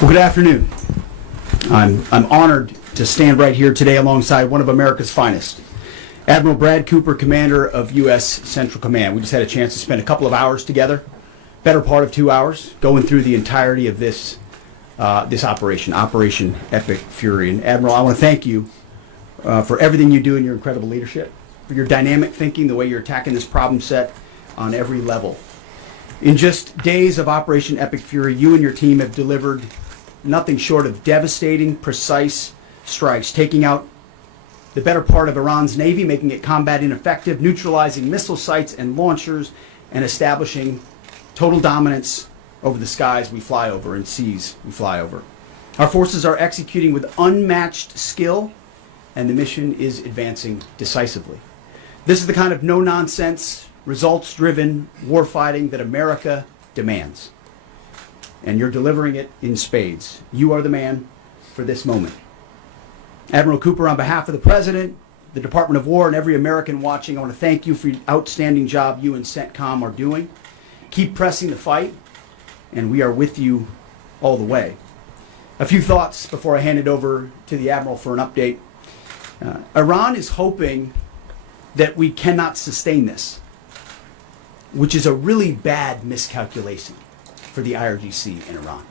Well, good afternoon. I'm honored to stand right here today alongside one of America's finest, Admiral Brad Cooper, Commander of U.S. Central Command. We just had a chance to spend a couple of hours together, better part of 2 hours, going through the entirety of this operation, Operation Epic Fury. And Admiral, I want to thank you for everything you do and your incredible leadership, for your dynamic thinking, the way you're attacking this problem set on every level. In just days of Operation Epic Fury, you and your team have delivered nothing short of devastating, precise strikes, taking out the better part of Iran's Navy, making it combat ineffective, neutralizing missile sites and launchers, and establishing total dominance over the skies we fly over and seas we fly over. Our forces are executing with unmatched skill, and the mission is advancing decisively. This is the kind of no-nonsense, results-driven warfighting that America demands. And you're delivering it in spades. You are the man for this moment. Admiral Cooper, on behalf of the President, the Department of War, and every American watching, I want to thank you for the outstanding job you and CENTCOM are doing. Keep pressing the fight, and we are with you all the way. A few thoughts before I hand it over to the Admiral for an update. Iran is hoping that we cannot sustain this, which is a really bad miscalculation for the IRGC in Iran.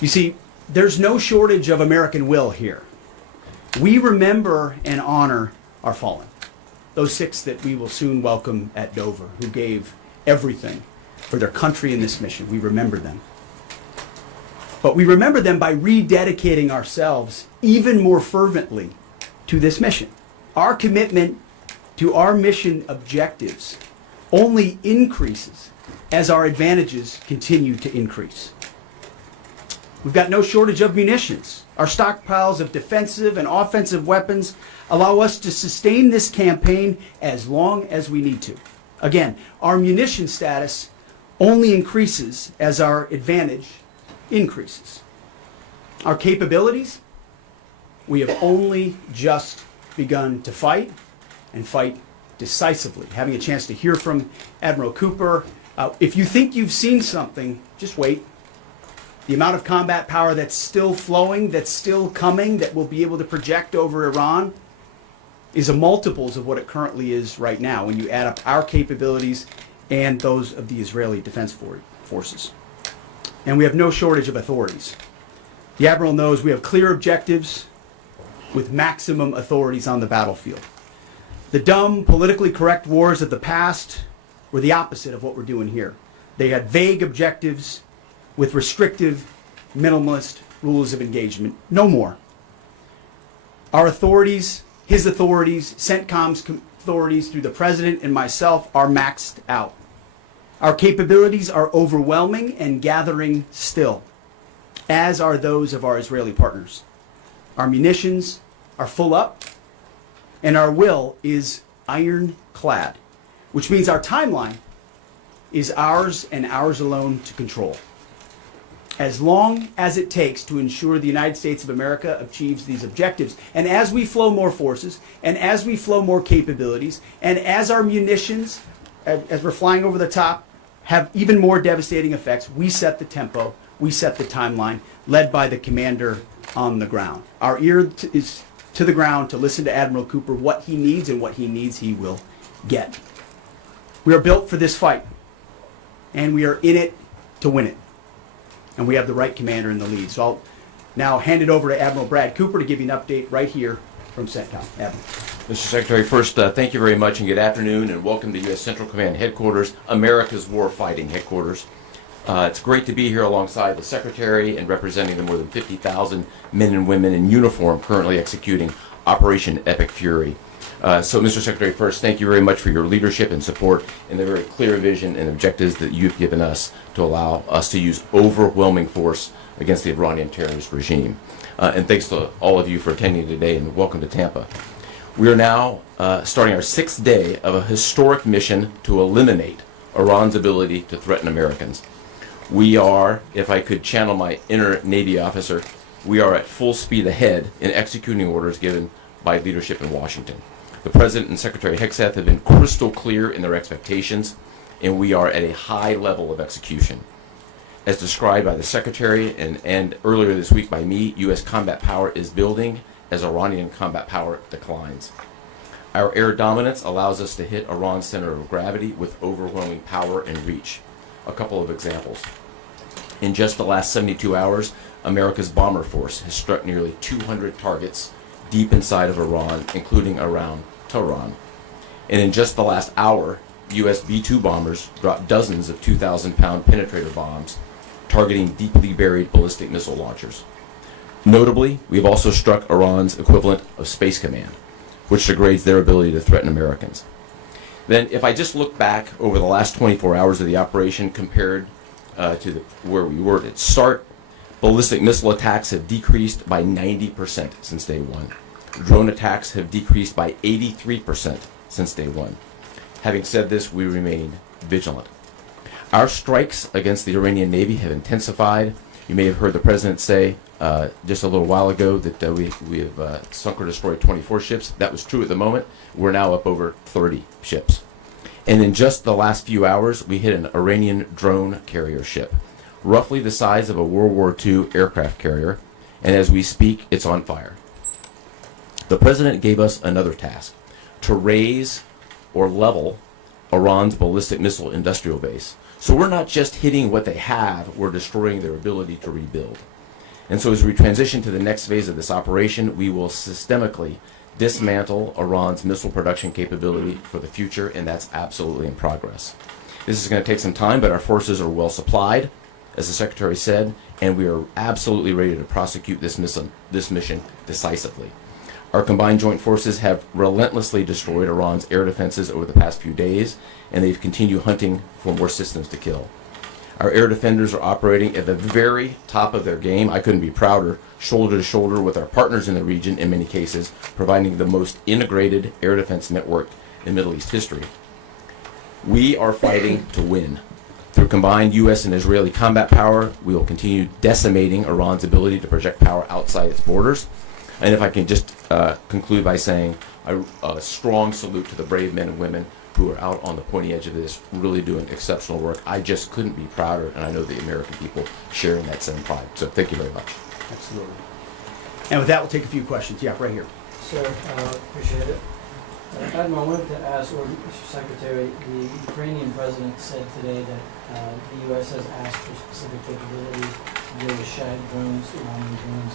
You see, there's no shortage of American will here. We remember and honor our fallen, those 6 that we will soon welcome at Dover, who gave everything for their country in this mission. We remember them. But we remember them by rededicating ourselves even more fervently to this mission. Our commitment to our mission objectives only increases as our advantages continue to increase. We've got no shortage of munitions. Our stockpiles of defensive and offensive weapons allow us to sustain this campaign as long as we need to. Again, our munition status only increases as our advantage increases. Our capabilities, we have only just begun to fight, and fight decisively. Having a chance to hear from Admiral Cooper. If you think you've seen something, just wait. The amount of combat power that's still flowing, that's still coming, that we'll be able to project over Iran is a multiples of what it currently is right now when you add up our capabilities and those of the Israeli Defense Forces. And we have no shortage of authorities. The Admiral knows we have clear objectives with maximum authorities on the battlefield. The dumb, politically correct wars of the past were the opposite of what we're doing here. They had vague objectives with restrictive, minimalist rules of engagement. No more. Our authorities, his authorities, CENTCOM's authorities through the President and myself are maxed out. Our capabilities are overwhelming and gathering still, as are those of our Israeli partners. Our munitions are full up, and our will is ironclad, which means our timeline is ours and ours alone to control. As long as it takes to ensure the United States of America achieves these objectives. And as we flow more forces, and as we flow more capabilities, and as our munitions, as we're flying over the top, have even more devastating effects, we set the tempo, we set the timeline, led by the commander on the ground. Our ear is to the ground to listen to Admiral Cooper. What he needs and what he needs he will get. We are built for this fight, and we are in it to win it. And we have the right commander in the lead. So I'll now hand it over to Admiral Brad Cooper to give you an update right here from CENTCOM. Admiral. Mr. Secretary, first, thank you very much and good afternoon, and welcome to U.S. Central Command Headquarters, America's Warfighting Headquarters. It's great to be here alongside the Secretary and representing the more than 50,000 men and women in uniform currently executing Operation Epic Fury. So, Mr. Secretary, first, thank you very much for your leadership and support and the very clear vision and objectives that you've given us to allow us to use overwhelming force against the Iranian terrorist regime. And thanks to all of you for attending today, and welcome to Tampa. We are now starting our 6th day of a historic mission to eliminate Iran's ability to threaten Americans. We are, if I could channel my inner Navy officer, we are at full speed ahead in executing orders given by leadership in Washington. The President and Secretary Hegseth have been crystal clear in their expectations, and we are at a high level of execution. as described by the Secretary and earlier this week by me, U.S. combat power is building as Iranian combat power declines. Our air dominance allows us to hit Iran's center of gravity with overwhelming power and reach. A couple of examples. In just the last 72 hours, America's bomber force has struck nearly 200 targets deep inside of Iran, including around Tehran. And in just the last hour, U.S. B-2 bombers dropped dozens of 2,000-pound penetrator bombs targeting deeply buried ballistic missile launchers. Notably, we've also struck Iran's equivalent of Space Command, which degrades their ability to threaten Americans. Then, if I just look back over the last 24 hours of the operation compared to where we were at start, ballistic missile attacks have decreased by 90% since day one. Drone attacks have decreased by 83% since day one. Having said this, we remain vigilant. Our strikes against the Iranian Navy have intensified. You may have heard the President say just a little while ago that we have sunk or destroyed 24 ships. That was true at the moment. We're now up over 30 ships. And in just the last few hours, we hit an Iranian drone carrier ship, roughly the size of a World War II aircraft carrier, and as we speak, it's on fire. The President gave us another task, to raise or level Iran's ballistic missile industrial base. So we're not just hitting what they have, we're destroying their ability to rebuild. And so as we transition to the next phase of this operation, we will systemically dismantle Iran's missile production capability for the future, and that's absolutely in progress. This is going to take some time, but our forces are well supplied, as the Secretary said, and we are absolutely ready to prosecute this mission decisively. Our combined joint forces have relentlessly destroyed Iran's air defenses over the past few days, and they've continued hunting for more systems to kill. Our air defenders are operating at the very top of their game. I couldn't be prouder, shoulder to shoulder with our partners in the region in many cases, providing the most integrated air defense network in Middle East history. We are fighting to win. Through combined U.S. and Israeli combat power, we will continue decimating Iran's ability to project power outside its borders. And if I can just conclude by saying a strong salute to the brave men and women who are out on the pointy edge of this, really doing exceptional work. I just couldn't be prouder, and I know the American people share in that same pride. So thank you very much. Absolutely. And with that, we'll take a few questions. Yeah, right here. Sir, appreciate it. Admiral, I wanted to ask, or Mr. Secretary, the Ukrainian president said today that the U.S. has asked for specific capabilities to deal with Shag drones, Iranian drones.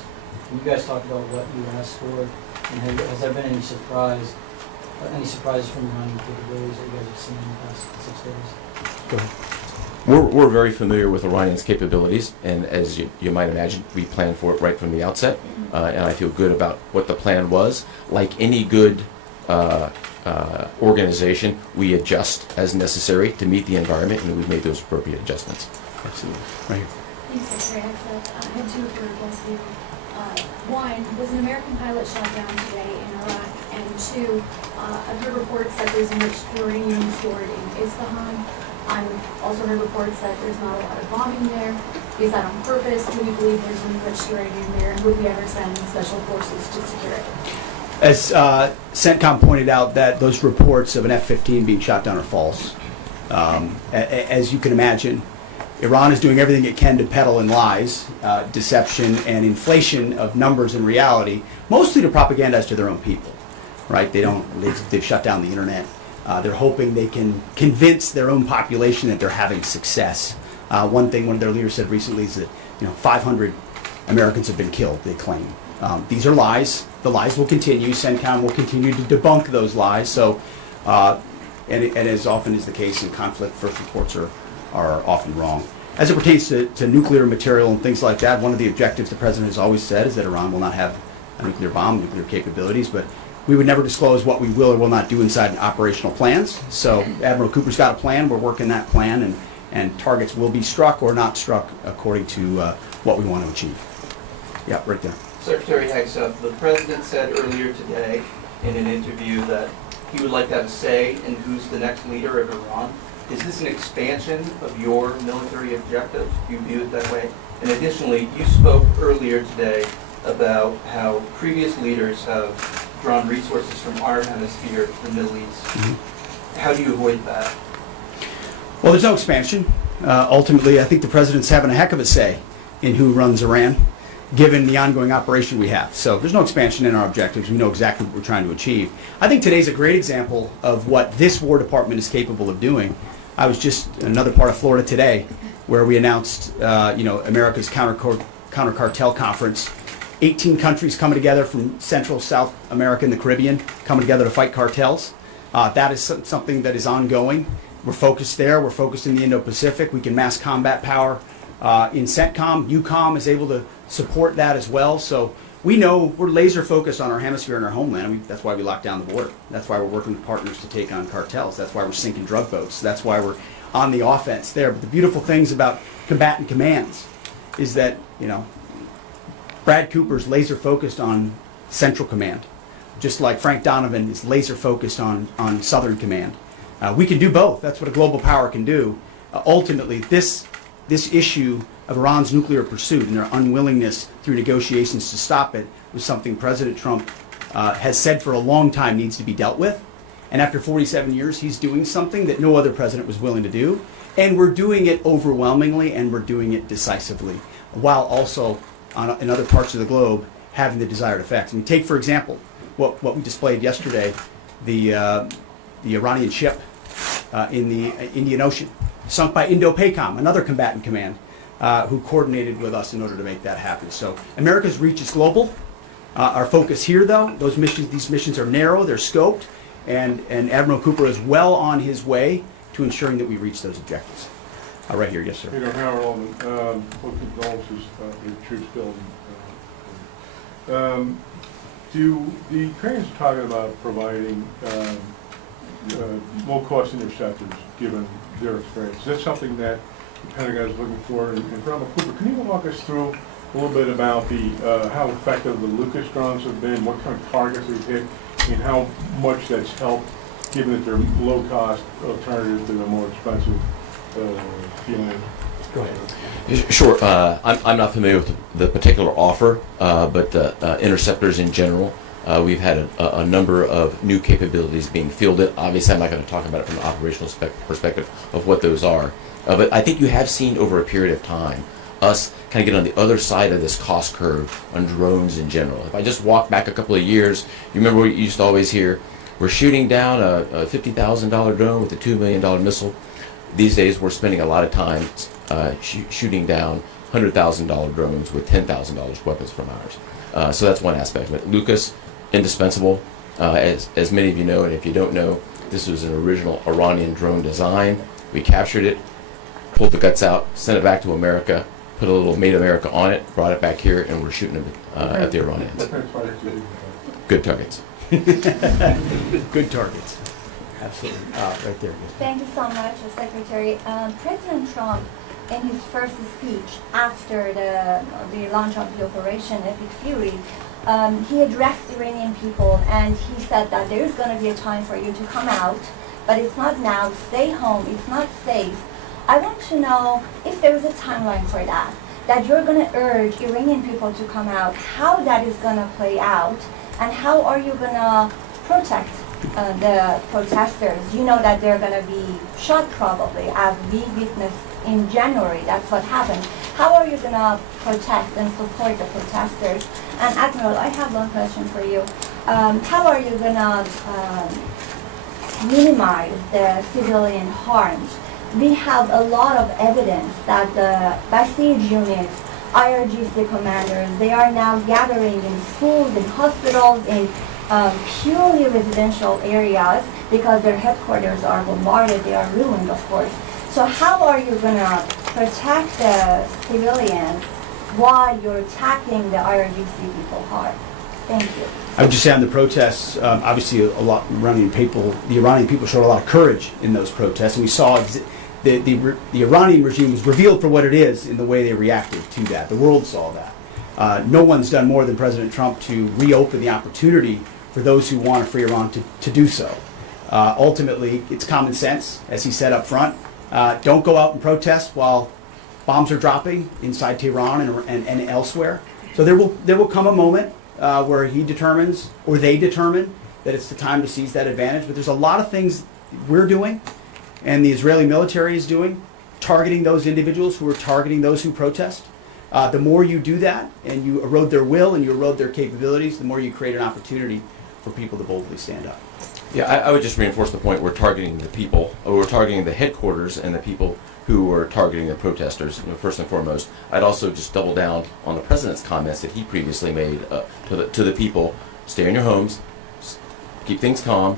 And you guys talked about what you asked for, and has there been any surprises from Iranian capabilities that you guys have seen in the past 6 days? Go ahead. We're very familiar with Iranian's capabilities, and as you might imagine, we planned for it right from the outset, and I feel good about what the plan was. Like any good organization, we adjust as necessary to meet the environment, and we've made those appropriate adjustments. Absolutely. Right here. Thanks, Secretary. I have two reports for you. One, was an American pilot shot down today in Iraq? And two, I've heard reports that there's enriched uranium stored in Isfahan. I've also heard reports that there's not a lot of bombing there. Is that on purpose? Do we believe there's enriched uranium there? And would we ever send special forces to secure it? As CENTCOM pointed out, that those reports of an F-15 being shot down are false. As you can imagine, Iran is doing everything it can to peddle in lies, deception, and inflation of numbers and reality, mostly to propagandize to their own people. Right? They've shut down the internet. They're hoping they can convince their own population that they're having success. One thing one of their leaders said recently is that 500 Americans have been killed, they claim. These are lies. The lies will continue. CENTCOM will continue to debunk those lies. So, and as often is the case in conflict, first reports are often wrong. As it pertains to nuclear material and things like that, one of the objectives the President has always said is that Iran will not have a nuclear bomb, nuclear capabilities, but we would never disclose what we will or will not do inside operational plans. So Admiral Cooper's got a plan. We're working that plan, and targets will be struck or not struck according to what we want to achieve. Yeah, right there. Secretary Hegseth, the President said earlier today in an interview that he would like to have a say in who's the next leader of Iran. Is this an expansion of your military objectives? Do you view it that way? And additionally, you spoke earlier today about how previous leaders have drawn resources from our hemisphere to the Middle East. Mm-hmm. How do you avoid that? Well, there's no expansion. Ultimately, I think the president's having a heck of a say in who runs Iran, given the ongoing operation we have. So there's no expansion in our objectives. We know exactly what we're trying to achieve. I think today's a great example of what this War Department is capable of doing. I was just in another part of Florida today where we announced, America's counter cartel conference. 18 countries coming together from Central, South America, and the Caribbean, coming together to fight cartels. That is something that is ongoing. We're focused there. We're focused in the Indo-Pacific. We can mass combat power in CENTCOM. EUCOM is able to support that as well. So we know we're laser focused on our hemisphere and our homeland. That's why we locked down the border. That's why we're working with partners to take on cartels. That's why we're sinking drug boats. That's why we're on the offense there. But the beautiful things about combatant commands is that, Brad Cooper's laser focused on Central Command, just like Frank Donovan is laser focused on Southern Command. We can do both. That's what a global power can do. Ultimately, this issue of Iran's nuclear pursuit and their unwillingness through negotiations to stop it was something President Trump has said for a long time needs to be dealt with. And after 47 years, he's doing something that no other president was willing to do. And we're doing it overwhelmingly, and we're doing it decisively, while also in other parts of the globe having the desired effects. And take, for example, what we displayed yesterday, the Iranian ship in the Indian Ocean, sunk by Indo-PACOM, another combatant command, who coordinated with us in order to make that happen. So America's reach is global. Our focus here, though, these missions are narrow, they're scoped, and Admiral Cooper is well on his way to ensuring that we reach those objectives. Right here, yes, sir. Harold, what condolences the troops killed. The Ukrainians are talking about providing low-cost interceptors, given their experience. Is that something that the Pentagon is looking for? And Admiral Cooper, can you walk us through a little bit about how effective the Lucas drones have been, what kind of targets they've hit, and how much that's helped, given that they're low-cost alternative to the more expensive Go ahead. Sure. I'm not familiar with the particular offer, but interceptors in general, we've had a number of new capabilities being fielded. Obviously, I'm not going to talk about it from an operational perspective of what those are. But I think you have seen over a period of time us kind of get on the other side of this cost curve on drones in general. If I just walk back a couple of years, you remember what you used to always hear, we're shooting down a $50,000 drone with a $2 million missile. These days, we're spending a lot of time shooting down $100,000 drones with $10,000 weapons from ours. So that's one aspect of it. Lucas, indispensable. As many of you know, and if you don't know, this was an original Iranian drone design. We captured it, pulled the guts out, sent it back to America, put a little Made America on it, brought it back here, and we're shooting it at the Iranians. Good targets. Good targets. Absolutely. Right there. Thank you so much, Secretary. President Trump, in his first speech after the launch of the Operation Epic Fury, he addressed Iranian people and he said that there is going to be a time for you to come out, but it's not now. Stay home. It's not safe. I want to know if there is a timeline for that you're going to urge Iranian people to come out, how that is going to play out, and how are you going to protect the protesters? You know that they're going to be shot probably, as we witnessed in January. That's what happened. How are you going to protect and support the protesters? And Admiral, I have one question for you. How are you going to minimize the civilian harms? We have a lot of evidence that the besieged units, IRGC commanders, they are now gathering in schools, in hospitals, in purely residential areas because their headquarters are bombarded, they are ruined, of course. So how are you going to protect the civilians while you're attacking the IRGC people hard? Thank you. I would just say on the protests, obviously the Iranian people showed a lot of courage in those protests, and we saw the Iranian regime was revealed for what it is in the way they reacted to that. The world saw that. No one's done more than President Trump to reopen the opportunity for those who want a free Iran to do so. Ultimately, it's common sense, as he said up front. Don't go out and protest while bombs are dropping inside Tehran and elsewhere. So there will come a moment where he determines, or they determine, that it's the time to seize that advantage. But there's a lot of things we're doing and the Israeli military is doing targeting those individuals who are targeting those who protest. The more you do that and you erode their will and you erode their capabilities, the more you create an opportunity for people to boldly stand up. Yeah, I would just reinforce the point, we're targeting the people, or we're targeting the headquarters and the people who are targeting the protesters, first and foremost. I'd also just double down on the president's comments that he previously made to the people. Stay in your homes, keep things calm,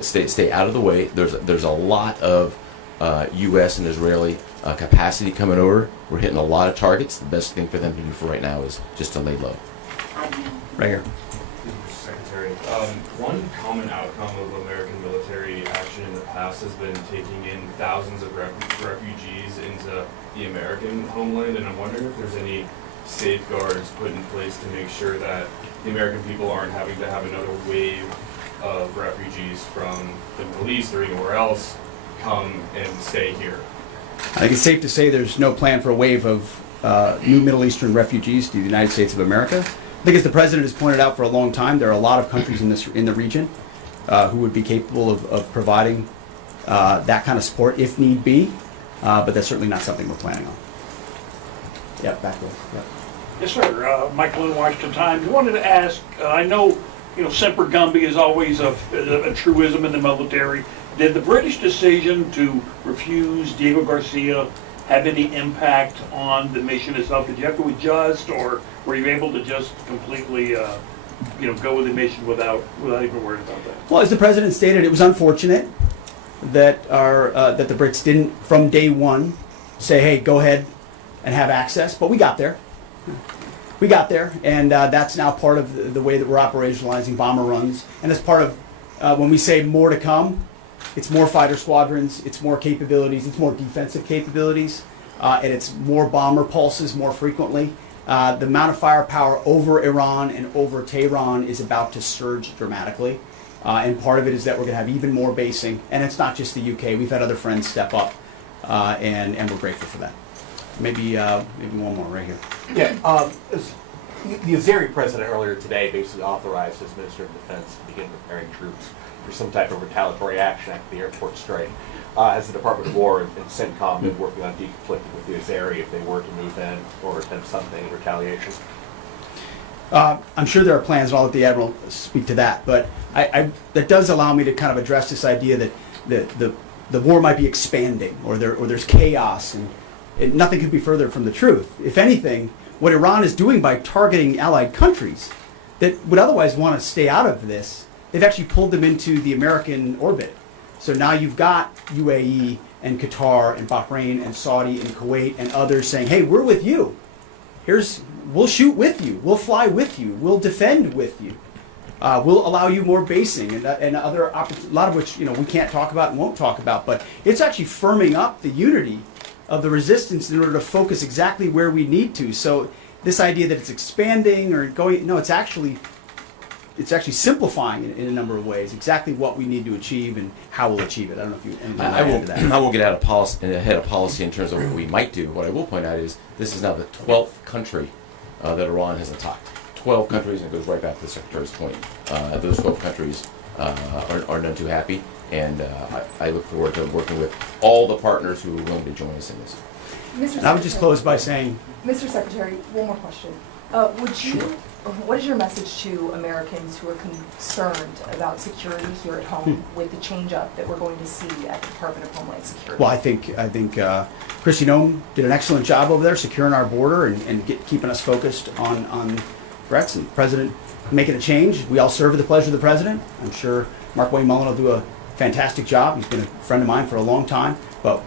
stay out of the way. There's a lot of U.S. and Israeli capacity coming over. We're hitting a lot of targets. The best thing for them to do for right now is just to lay low. Right here. Secretary, one common outcome of American military action in the past has been taking in thousands of refugees into the American homeland, and I'm wondering if there's any safeguards put in place to make sure that the American people aren't having to have another wave of refugees from the Middle East or anywhere else come and stay here. I think it's safe to say there's no plan for a wave of new Middle Eastern refugees to the United States of America. I think as the President has pointed out for a long time, there are a lot of countries in the region who would be capable of providing that kind of support if need be, but that's certainly not something we're planning on. Yeah, back there. Yep. Yes, sir. Michael in Washington Times. I wanted to ask, I know, Semper Gumby is always a truism in the military. Did the British decision to refuse Diego Garcia have any impact on the mission itself? Did you have to adjust, or were you able to just completely, go with the mission without even worrying about that? Well, as the President stated, it was unfortunate that that the Brits didn't, from day one, say, "Hey, go ahead and have access." But we got there. We got there, and that's now part of the way that we're operationalizing bomber runs. And as part of when we say more to come, it's more fighter squadrons, it's more capabilities, it's more defensive capabilities, and it's more bomber pulses more frequently. The amount of firepower over Iran and over Tehran is about to surge dramatically. And part of it is that we're going to have even more basing. And it's not just the UK. We've had other friends step up, and we're grateful for that. Maybe one more right here. Yeah, the Azeri president earlier today basically authorized his Minister of Defense to begin preparing troops for some type of retaliatory action after the airport strike. Has the Department of War and CENTCOM been working on deconflicting with the Azeri if they were to move in or attempt something in retaliation? I'm sure there are plans, and I'll let the Admiral speak to that, but that does allow me to kind of address this idea that the war might be expanding, or there's chaos, and nothing could be further from the truth. If anything, what Iran is doing by targeting allied countries that would otherwise want to stay out of this, they've actually pulled them into the American orbit. So now you've got UAE and Qatar and Bahrain and Saudi and Kuwait and others saying, "Hey, we're with you. We'll shoot with you. We'll fly with you. We'll defend with you. We'll allow you more basing," and other a lot of which we can't talk about and won't talk about. But it's actually firming up the unity of the resistance in order to focus exactly where we need to. So this idea that it's expanding or going, no, it's actually simplifying in a number of ways exactly what we need to achieve and how we'll achieve it. I don't know if you anything to add to that. I won't get out of ahead of policy in terms of what we might do. What I will point out is this is now the 12th country that Iran has attacked. 12 countries, and it goes right back to the Secretary's point. Those 12 countries are none too happy, and I look forward to working with all the partners who are willing to join us in this. And I would just close by saying, Mr. Secretary, one more question. What is your message to Americans who are concerned about security here at home with the change-up that we're going to see at the Department of Homeland Security? well, I think Kristi Noem did an excellent job over there securing our border and keeping us focused on threats, and the President making a change. We all serve at the pleasure of the President. I'm sure Mark Wayne Mullen will do a fantastic job. He's been a friend of mine for a long time. But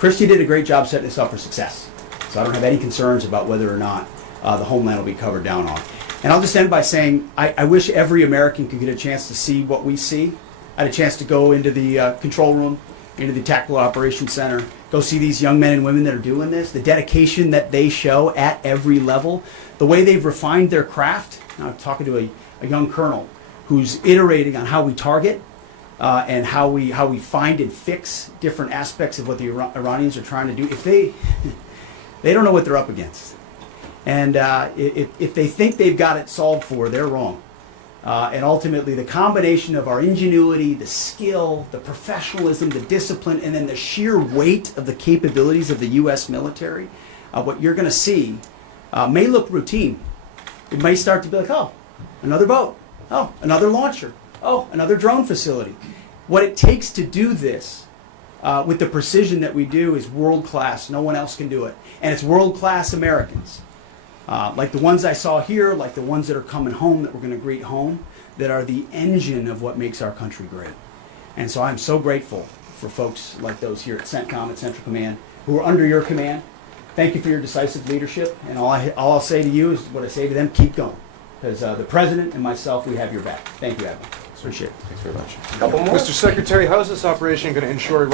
Kristi did a great job setting us up for success. So I don't have any concerns about whether or not the homeland will be covered down on. And I'll just end by saying I wish every American could get a chance to see what we see. I had a chance to go into the control room, into the Tactical Operations Center, go see these young men and women that are doing this, the dedication that they show at every level, the way they've refined their craft. Now, I'm talking to a young colonel who's iterating on how we target and how we find and fix different aspects of what the Iranians are trying to do. If they don't know what they're up against. And if they think they've got it solved for, they're wrong. And ultimately, the combination of our ingenuity, the skill, the professionalism, the discipline, and then the sheer weight of the capabilities of the U.S. military, what you're going to see may look routine. It may start to be like, oh, another boat. Oh, another launcher. Oh, another drone facility. What it takes to do this with the precision that we do is world-class. No one else can do it. And it's world-class Americans. Like the ones I saw here, like the ones that are coming home that we're going to greet home, that are the engine of what makes our country great. And so I'm so grateful for folks like those here at CENTCOM, at Central Command, who are under your command. Thank you for your decisive leadership. And all I'll say to you is what I say to them, keep going. Because the President and myself, we have your back. Thank you, Admiral. Appreciate it. Thanks very much. Mr. Secretary, how is this operation going to ensure Iran